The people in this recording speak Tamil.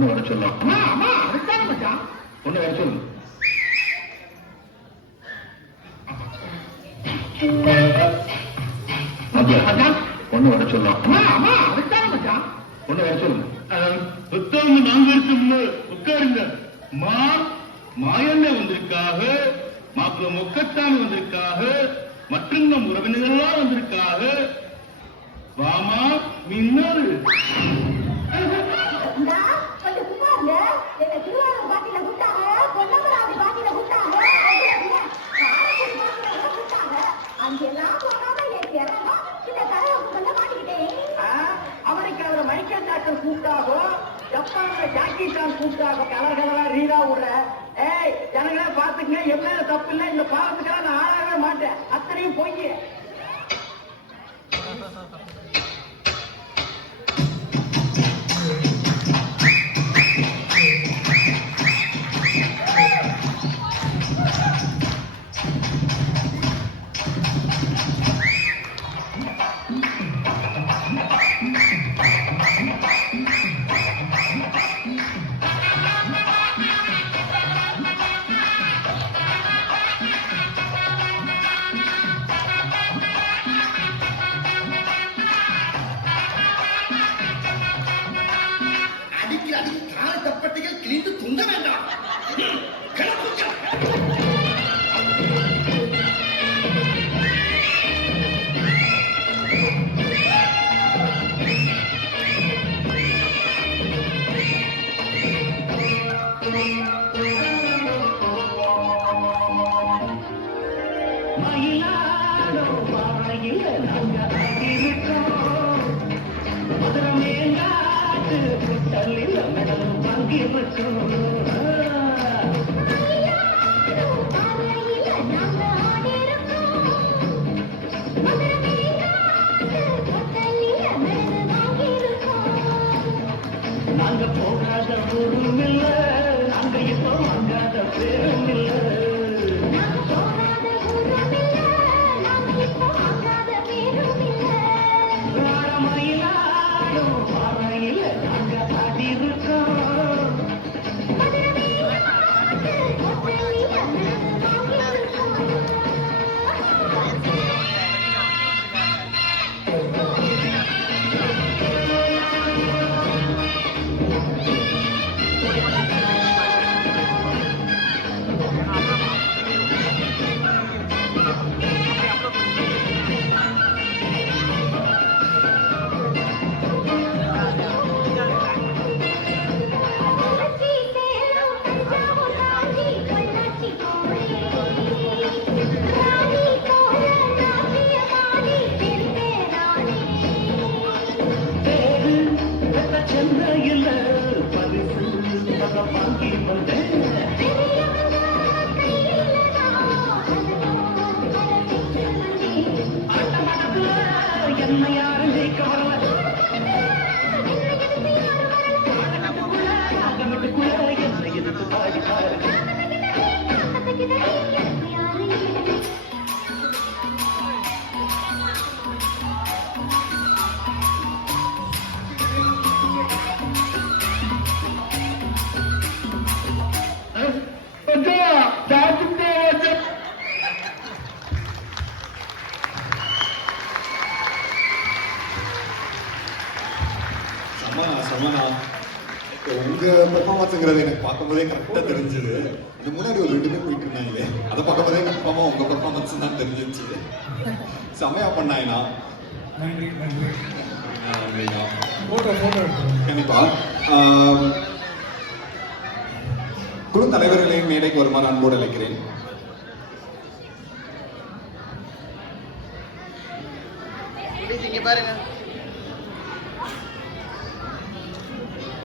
பொண்ணு வர சொல்லலாம். பொண்ணு வர சொல்லு. பொண்ணு வர சொல்லலாம். பொண்ணு வர சொல்லு. புத்தகம் நாங்க இருக்கோம்னு உட்காருங்க. மாயண்ண வந்திருக்காக, மாப்பிள்ள மொக்கத்தான் வந்திருக்காக, மற்றும் நம் உறவினர்கள்லாம் வந்திருக்காக. வாமா மின்னல். அமெரிக்காவில் மைக்கேல் ஜாக்சன் கூப்பிட்டாகோ, ஜப்பான்ல ஜாக்கி சான் கூப்பிட்டாகோ, கலகலா ரீடா விடுற. ஏய் ஜனங்களே பாத்துக்கங்க, என்ன தப்பு இல்லை. இந்த பாவத்துக்காக நான் ஆளாகவே மாட்டேன். அத்தனையும் போய் தப்பட்டிகள் கிழிந்து துங்க வேண்டாம். மயிலாடோ பாறையில் நாங்கள் இருக்கோம். மதுரமே நாட்டு புத்தலில் மெடல் பங்கிருக்கோம். நாங்க போகாத ஊரும் இல்லை, நாங்க இப்போ வாங்காத பேரும் இல்லை. உங்க பெர்ஃபார்மன்ஸ்ங்கிறது எனக்கு பார்க்கும்போதே கரெக்டா தெரிஞ்சது. அது முன்னாடி ஒரு 2 பேர் போயிட்டு இருந்தாங்களே, அதை பார்க்கும்போதே கன்ஃபார்மா உங்க பெர்ஃபார்மன்ஸ் தான் தெரிஞ்சிச்சு. செமையா பண்ணாயினா. கண்டிப்பா குழு தலைவர்களின் மேடைக்கு வருமாறு அன்போடு அழைக்கிறேன். பாருங்க.